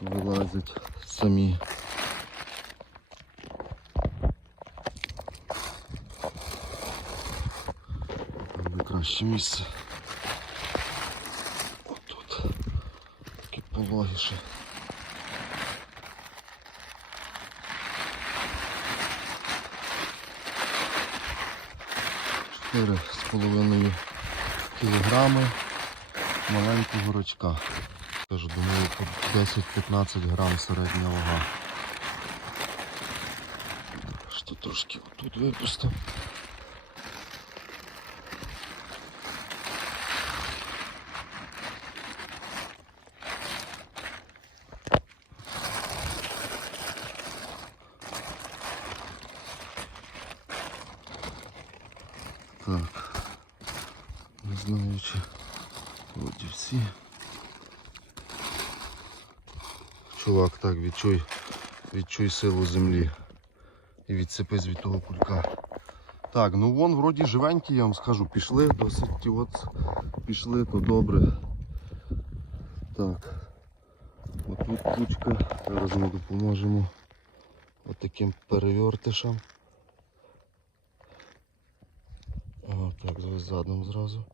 вилазять самі. Там краще місце. Отут. Таке пологіше. Чотири з половиною кілограми маленького рачка. Кажу, думаю, по 10-15 грам середня вага. Що трошки отут випустив. Так. Не знаю, чи вроді всі. Чувак, так, відчуй, відчуй силу землі. І відсипись від того кулька. Так, ну вон вроді живенькі, я вам скажу, пішли досить от пішли, то добре. Так. Отут кучка. Зараз ми допоможемо отаким перевертишам. Ага, так, задом зразу.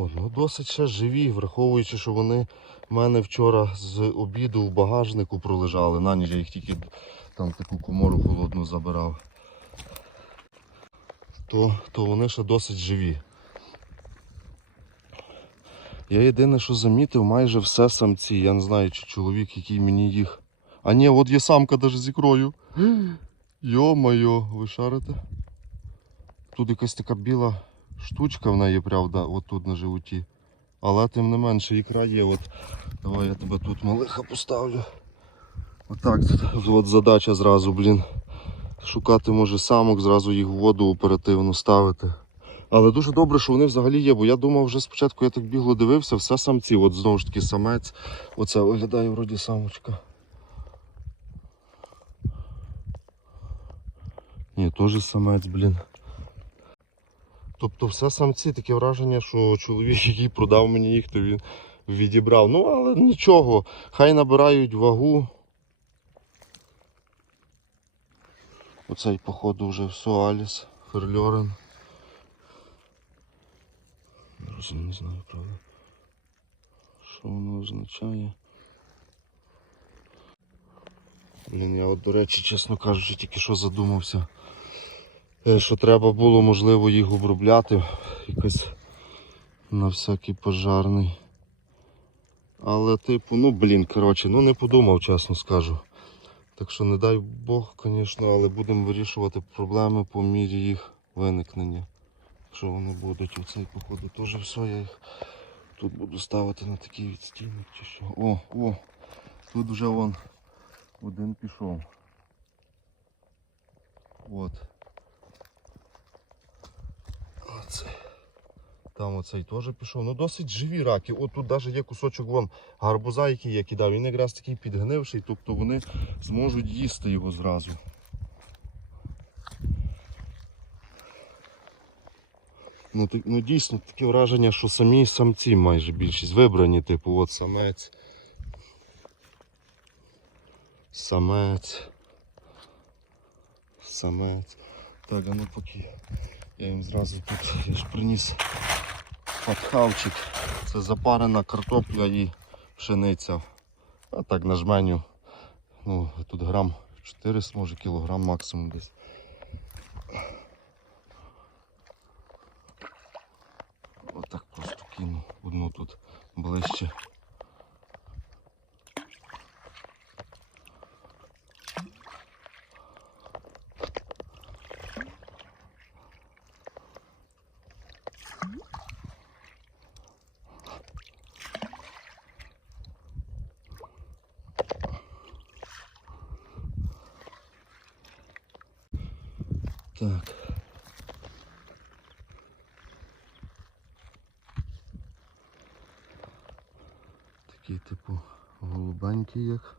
О, ну досить ще живі, враховуючи, що вони в мене вчора з обіду в багажнику пролежали. На ніч я їх тільки там таку комору холодну забирав. То, то вони ще досить живі. Я єдине, що замітив, майже все самці. Я не знаю, чи чоловік, який мені їх. А ні, от є самка навіть з ікрою. Йо-моє, ви шарите? Тут якась така біла штучка в неї, правда, отут на животі. Але тим не менше ікра є. От, давай я тебе тут малиха поставлю. Отак, от задача зразу, блін. Шукати може самок, зразу їх в воду оперативно ставити. Але дуже добре, що вони взагалі є, бо я думав вже спочатку, я так бігло дивився, все самці. От знову ж таки самець. Оце виглядає вроді самочка. Ні, теж самець, блін. Тобто все самці таке враження, що чоловік, який продав мені їх, то він відібрав. Ну, але нічого, хай набирають вагу. Оцей, походу, вже все Аліс, Ферльорен. Зараз не знаю, правда. Що воно означає. Блін, я от, до речі, чесно кажучи, тільки що задумався. Е, що треба було, можливо, їх обробляти якось на всякий пожарний. Але типу, ну блін, коротше, ну не подумав, чесно скажу. Так що не дай Бог, звісно, але будемо вирішувати проблеми по мірі їх виникнення. Якщо вони будуть, оцей походу теж все, я їх тут буду ставити на такий відстійник чи що. О, о, тут вже вон один пішов. От. Оце. Там оцей теж пішов. Ну досить живі раки. От тут навіть є кусочок вон гарбуза, який я кидав. Він якраз такий підгнивший, тобто вони зможуть їсти його зразу. Ну, так- ну дійсно таке враження, що самі самці майже більшість вибрані, типу, от самець. Самець. Самець. Так, а ну поки я їм зразу тут я ж приніс подхавчик. Це запарена картопля і пшениця. А так на жменю. Ну, тут грам 400, може кілограм максимум десь. Отак просто кину одну тут ближче. Так. Такий типу голубенький як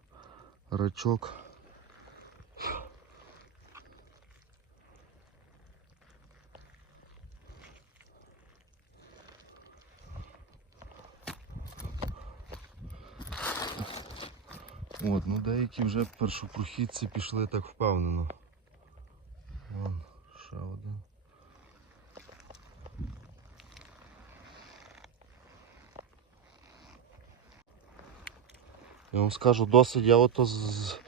рачок. От, ну деякі вже першопрохідці пішли так впевнено. Вон, ще один. Я вам скажу, досить, я ото з...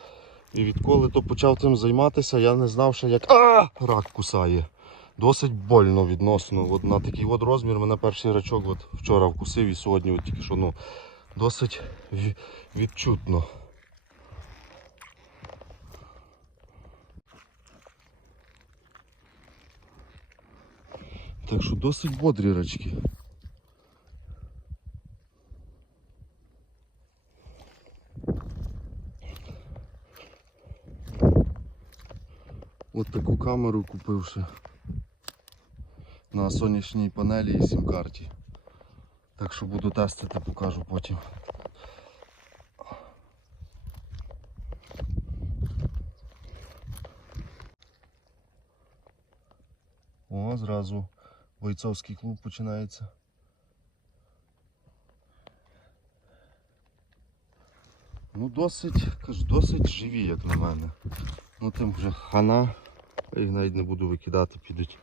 І відколи то почав тим займатися, я не знав ще як а! рак кусає. Досить больно відносно. От на такий от розмір мене перший рачок от вчора вкусив і сьогодні от тільки що ну, досить ві- відчутно. Так що досить бодрі рачки. От таку камеру купивши на сонячній панелі і сім-карті. Так що буду тестити, покажу потім. О, зразу бойцовський клуб починається. Ну досить, кажу, досить живі, як на мене. Ну тим вже хана. Я їх навіть не буду викидати, підуть.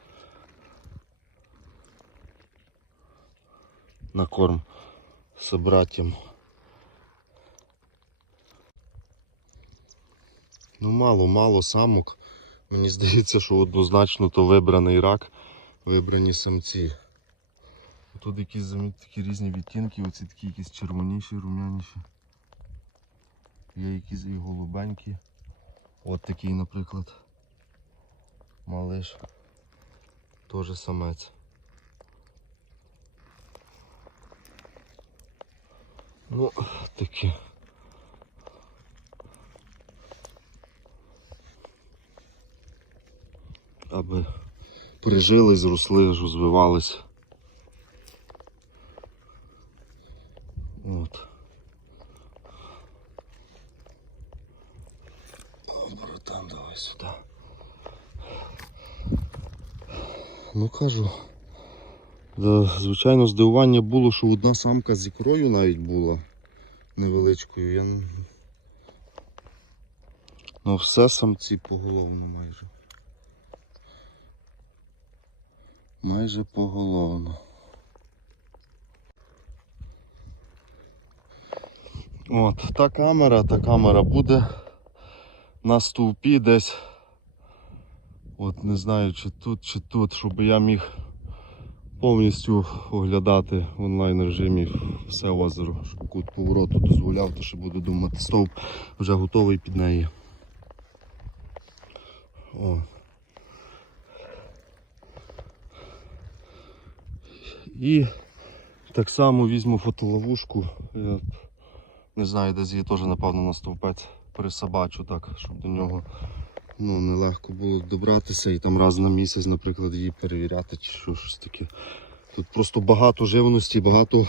На корм собратям. Ну мало, мало самок. Мені здається, що однозначно то вибраний рак, вибрані самці. Тут якісь такі різні відтінки, оці такі якісь червоніші, рум'яніші. Є якісь і голубенькі. От такий, наприклад. Малиш. Теж самець. Ну, таке. Аби прижили, зросли, розвивались. От. О, братан, давай сюди. Да, звичайно, здивування було, що одна самка з ікрою навіть була невеличкою. Я... Ну все самці поголовно майже. Майже поголовно. От, та камера, та камера буде на стовпі десь. От не знаю, чи тут, чи тут, щоб я міг повністю оглядати в онлайн режимі все озеро. Щоб кут повороту дозволяв, то ще буду думати, стовп вже готовий під неї. О. І так само візьму фотоловушку. Я не знаю, десь її теж напевно на стовпець пересобачу так, щоб до нього ну, нелегко було добратися і там раз на місяць, наприклад, її перевіряти чи що, щось таке. Тут просто багато живності, багато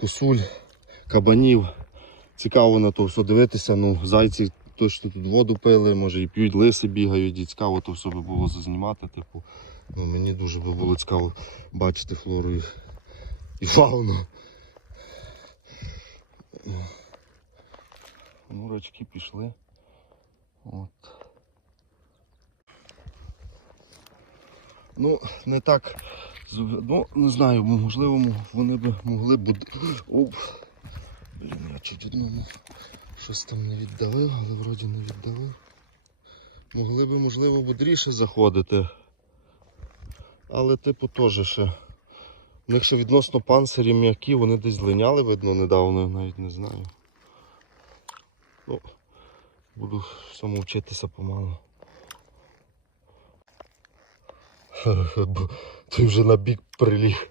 косуль, кабанів. Цікаво на то все дивитися. Ну, зайці точно тут воду пили, може і п'ють, лиси бігають, і цікаво то все би було зазнімати. Типу, ну, мені дуже би було цікаво бачити флору і, і фауну. Ну, рачки пішли. От. Ну, не так. Ну, не знаю, можливо, вони б могли б. Оп. Блін, я чуть одному щось там не віддалив, але вроді не віддалив. Могли би, можливо, бодріше заходити. Але типу теж ще. У них ще відносно панцирі м'які, вони десь злиняли, видно, недавно, навіть не знаю. Ну, буду всьому помалу. Бо Ти вже на бік приліг.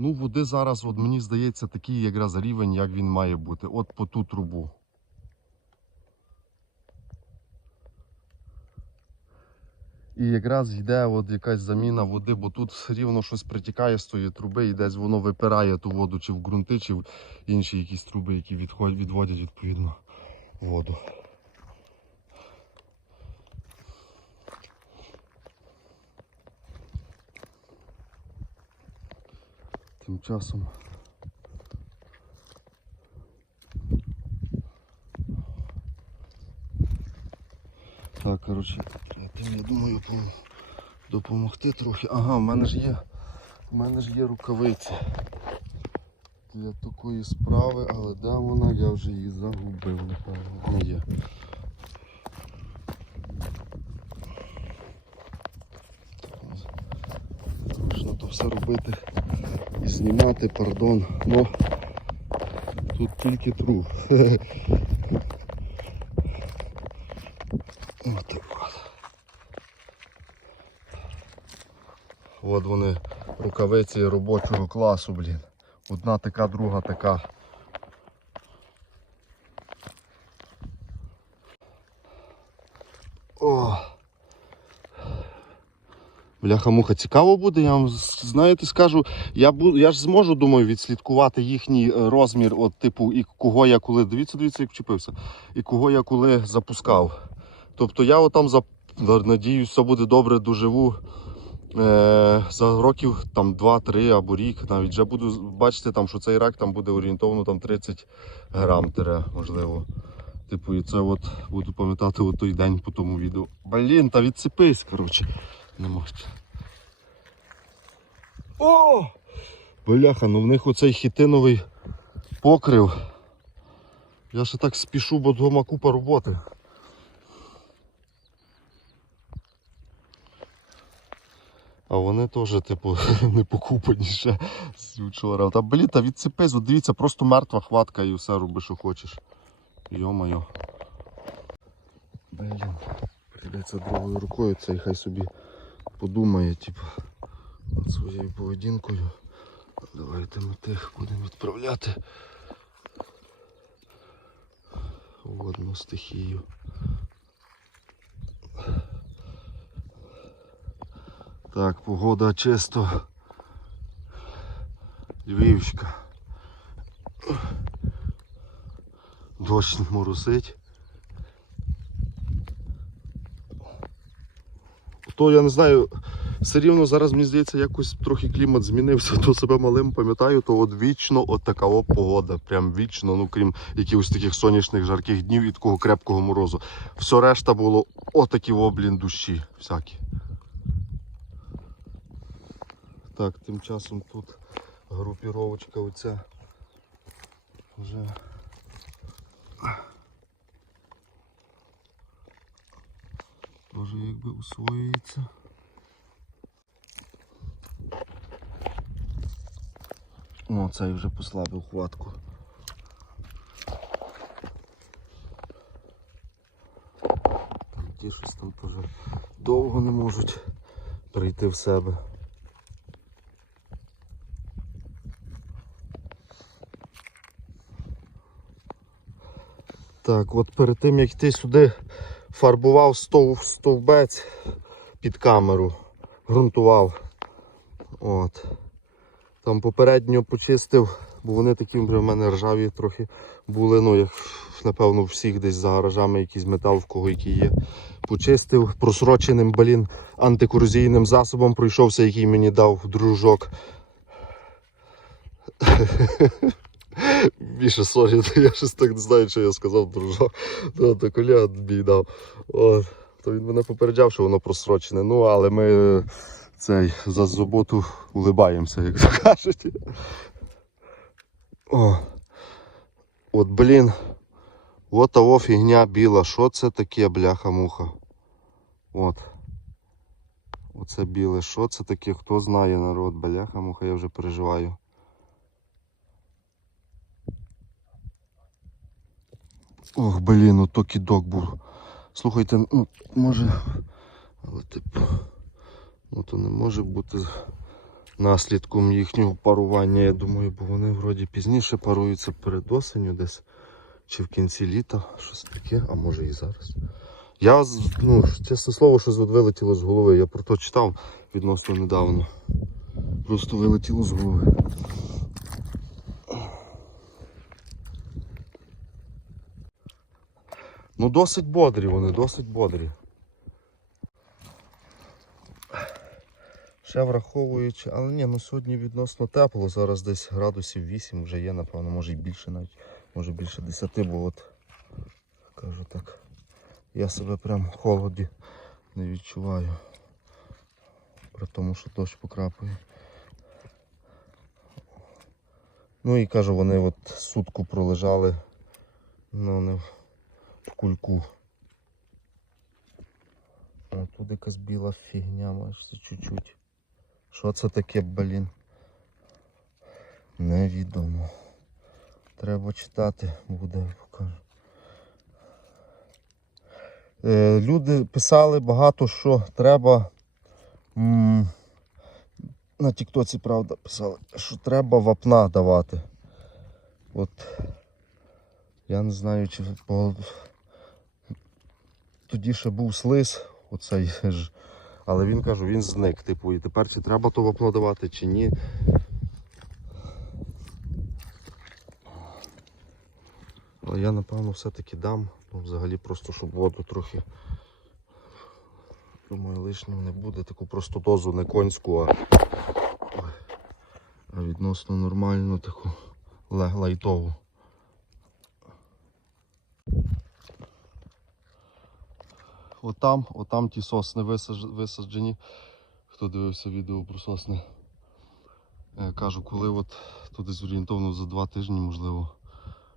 Ну, води зараз, от мені здається, такий якраз рівень, як він має бути. От по ту трубу. І якраз йде от якась заміна води, бо тут рівно щось притікає з тої труби і десь воно випирає ту воду чи в ґрунти, чи в інші якісь труби, які відходять, відводять відповідно воду. Тим часом Так, коротше, тим, я думаю, допомогти трохи. Ага, в мене ж є. В мене ж є рукавиці для такої справи, але де вона, я вже її загубив, напевно. Не є. Зручно то все робити і знімати, пардон. Ну тут тільки труп. От вони рукавиці робочого класу, блін. Одна така, друга така. О! Бляха-муха, цікаво буде, я вам знаєте, скажу, я буду, я ж зможу, думаю, відслідкувати їхній е, розмір, от типу, і кого я коли. Дивіться, дивіться, як вчепився. І кого я коли запускав. Тобто я отам надіюсь, все буде добре, доживу. Е, за років там 2-3 або рік навіть вже буду бачити, там, що цей рак там буде орієнтовно там 30 грам, тире, можливо. Типу, і це от буду пам'ятати от той день по тому відео. Блін, та відсипись, коротше. Не можу. О! Бляха, ну в них оцей хітиновий покрив. Я ще так спішу, бо вдома купа роботи. А вони теж, типу, не покупані ще з вчора. Та блін, та відцепись, от дивіться, просто мертва хватка і все роби, що хочеш. Йо-моє. Блін, прийдеться другою рукою, цей хай собі подумає, типу, над своєю поведінкою. Давайте ми тих будемо відправляти в одну стихію. Так, погода чисто. Львівська. Дощ моросить. То я не знаю, все рівно зараз мені здається, якось трохи клімат змінився, то себе малим пам'ятаю, то от вічно от така о погода. Прям вічно, ну крім якихось таких сонячних жарких днів і такого крепкого морозу. Все решта було отакі облін душі всякі. Так, тим часом тут групіровочка оця вже теж якби усвоюється. О, цей вже послабив хватку. Там ті щось там теж довго не можуть прийти в себе. Так, от перед тим як йти сюди фарбував стов, стовбець під камеру, ґрунтував. От. Там попередньо почистив, бо вони такі в мене ржаві трохи були, ну як напевно всіх десь за гаражами якийсь метал, в кого який є. Почистив просроченим блін антикорозійним засобом пройшовся, який мені дав дружок. Більше сорі, я щось так не знаю, що я сказав дружок. То, то колега мій дав. От. То він мене попереджав, що воно просрочене. Ну, але ми цей за зуботу улибаємося, як то кажуть. О. От, блін. От того фігня біла. Що це таке, бляха-муха? От. Оце біле. Що це таке? Хто знає народ? Бляха-муха, я вже переживаю. Ох, блін, ото кідок був. Слухайте, ну, може. Але типу. Ну то не може бути наслідком їхнього парування, я думаю, бо вони вроді пізніше паруються перед осенню десь. Чи в кінці літа, щось таке, а може і зараз. Я, ну, чесне слово, що от вилетіло з голови. Я про то читав відносно недавно. Просто вилетіло з голови. Ну, досить бодрі вони, досить бодрі. Ще враховуючи, але ні, ну сьогодні відносно тепло, зараз десь градусів 8 вже є, напевно, може і більше навіть, може більше 10, бо от кажу так. Я себе прям в холоді не відчуваю. При тому, що дощ покрапує. Ну і кажу, вони от сутку пролежали, ну не в кульку. А тут якась біла фігня, бачите, чуть-чуть. Що це таке, блін? Невідомо. Треба читати, буде покажу. Е, люди писали багато що треба. на Тіктоці, правда, писали, що треба вапна давати. От я не знаю, чи по... тоді ще був слиз, оцей ж. Але він кажу, він зник. Типу, і тепер чи треба то вапно давати, чи ні. Але я напевно все-таки дам. Ну, взагалі просто щоб воду трохи. Думаю, лишнього не буде. Таку просто дозу не конську, а, а відносно нормальну таку лайтову. Отам, отам ті сосни висаджені. Хто дивився відео про сосни. Е, Кажу, коли от тут десь за два тижні, можливо,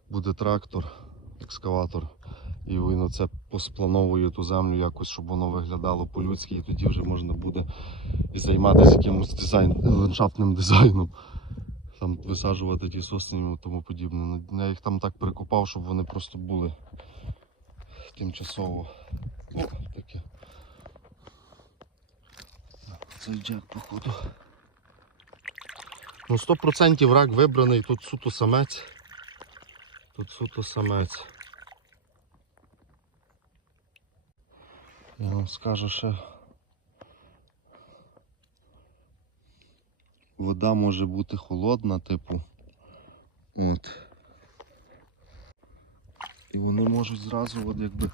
буде трактор, екскаватор. І він оце посплановує ту землю якось, щоб воно виглядало по-людськи, і тоді вже можна буде і займатися якимось дизайн, ландшафтним дизайном. Там висаджувати ті сосни і тому подібне. Ну, Я їх там так прикопав, щоб вони просто були тимчасово. О, таке. Цей джек, походу. Ну, 100% рак вибраний, тут суто самець. Тут суто самець. Я вам скажу ще. Вода може бути холодна, типу. От. І вони можуть зразу от якби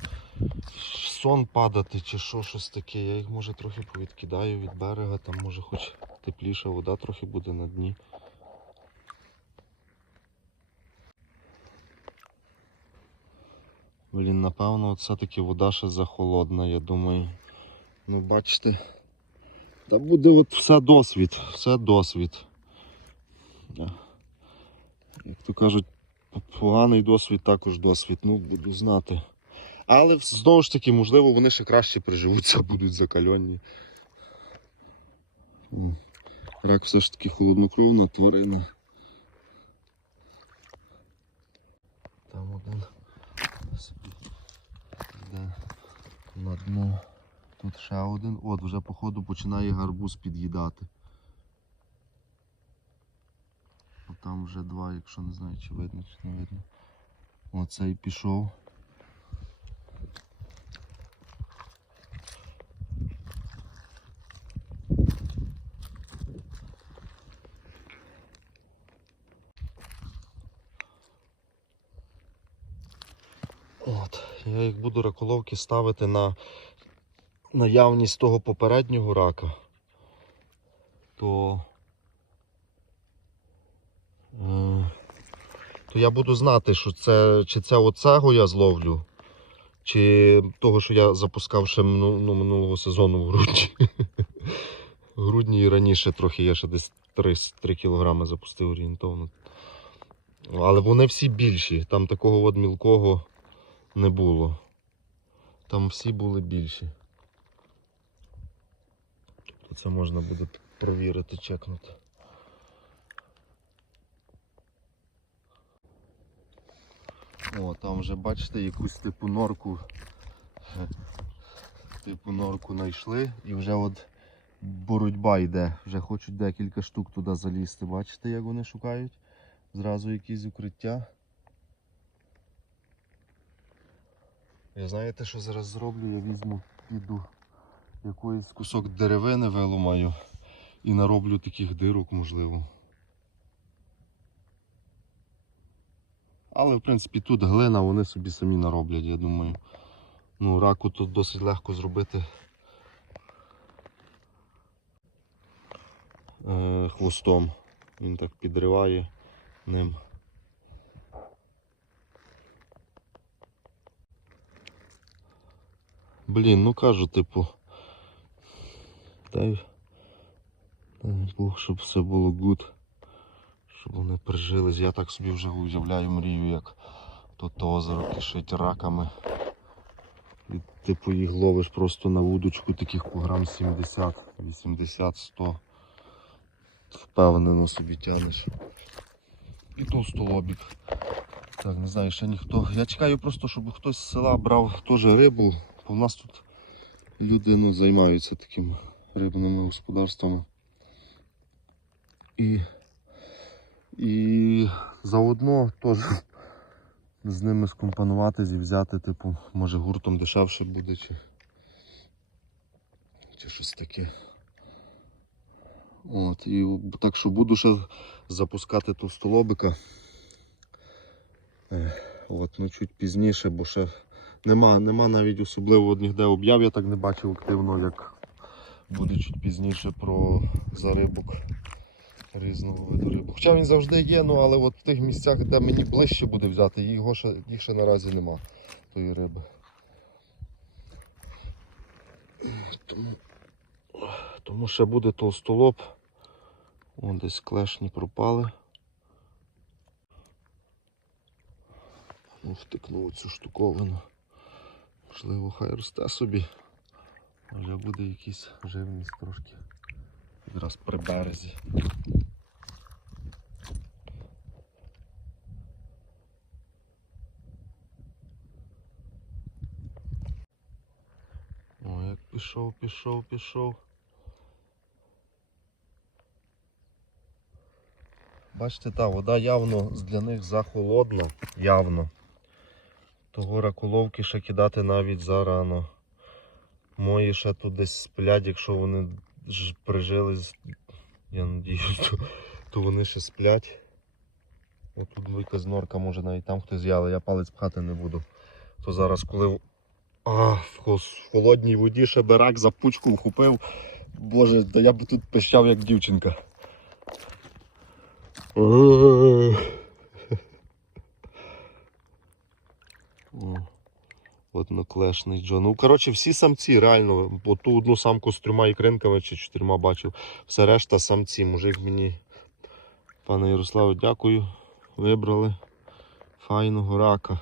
сон падати чи що щось таке. Я їх може трохи повідкидаю від берега, там може хоч тепліша вода трохи буде на дні. Блін, напевно, все-таки вода ще захолодна, я думаю. Ну, бачите. Та буде от все досвід, все досвід. Як то кажуть, поганий досвід також досвід, ну буду знати. Але знову ж таки, можливо, вони ще краще приживуться, будуть закальонні. Рак все ж таки холоднокровна тварина. Там один собі йде на дно. Тут ще один. От вже походу починає гарбуз під'їдати. Там вже два, якщо не знаю, чи видно, чи не видно. Оцей пішов. От, я їх буду раколовки ставити на наявність того попереднього рака, то, е, то я буду знати, що це, чи це оцего я зловлю, чи того, що я запускав ще мину- ну, минулого сезону в грудні. В грудні і раніше трохи я ще десь 3, 3 кілограми запустив орієнтовно. Але вони всі більші, там такого от мілкого не було. Там всі були більші. Це можна буде провірити, чекнути. О, там вже бачите якусь типу норку. Типу норку знайшли і вже от боротьба йде. Вже хочуть декілька штук туди залізти. Бачите, як вони шукають? Зразу якісь укриття. Я знаєте, що зараз зроблю? Я візьму, піду якийсь кусок деревини виламаю і нароблю таких дирок, можливо. Але в принципі тут глина, вони собі самі нароблять, я думаю. Ну, раку тут досить легко зробити е, хвостом. Він так підриває ним. Блін, ну кажу, типу. Дай, дай Бог, щоб все було гуд. Щоб вони прижились. Я так собі вже уявляю мрію, як тут озеро кишить раками. І типу їх ловиш просто на вудочку таких по грам 70, 80, 100. Впевнено собі тянеш. І товстолобік. Так, не знаю, ще ніхто. Я чекаю просто, щоб хтось з села брав теж рибу. В нас тут люди ну, займаються такими рибними господарствами. І, і заодно теж з ними скомпонуватись і взяти, типу, може гуртом дешевше буде чи, чи щось таке. От, і так що буду ще запускати товстолобика. Е, От, ну чуть пізніше, бо ще нема, нема навіть особливо ніде об'яв, я так не бачив активно, як буде чуть пізніше про зарибок різного виду рибу. Хоча він завжди є, ну але от в тих місцях, де мені ближче буде взяти, його ще, їх ще наразі нема, тої риби. Тому, тому ще буде толстолоб. Вон десь клешні пропали. Ну, втикнув цю штуковину. Можливо, хай росте собі. Вже буде якась живність трошки. Якраз при березі. О, як пішов, пішов, пішов. Бачите, та вода явно для них захолодна, явно. Того раколовки ще кидати навіть зарано. Мої ще тут десь сплять, якщо вони прижились, я надіюсь, то, то вони ще сплять. Отут велика знорка, може навіть там хтось є, я палець пхати не буду. То зараз, коли а, в холодній воді ще берак за пучку вхопив, боже, да я б тут пищав як дівчинка. Одноклешний Джон. Ну, коротше, всі самці, реально. Бо ту одну самку з трьома ікринками чи чотирма бачив. Все решта самці. Мужик мені, пане Ярославе, дякую. Вибрали файного рака.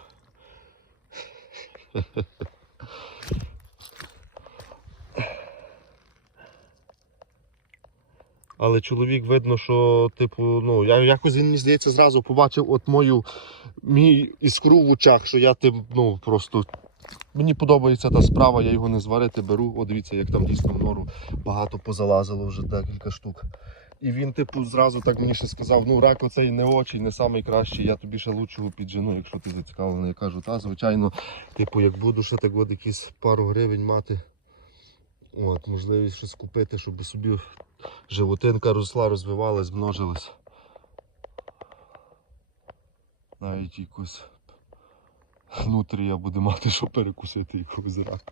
Але чоловік видно, що, типу, ну, я якось він мені здається зразу побачив от мою мій іскру в очах, що я тим, ну, просто. Мені подобається та справа, я його не зварити беру. О, дивіться, як там дійсно в нору багато позалазило вже декілька штук. І він, типу, зразу так мені ще сказав: ну, рак оцей не очі, не найкращий, я тобі ще лучшого піджену, якщо ти зацікавлений. Я кажу, та, звичайно, типу, як буду ще так от якісь пару гривень мати. От, можливість щось купити, щоб собі животинка росла, розвивалась, множилась. Навіть якусь нутрія буде мати, що перекусити якогось рака.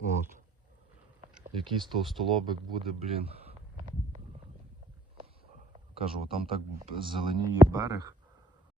От. Якийсь толстолобик буде, блін. Кажу, там так зеленіє берег.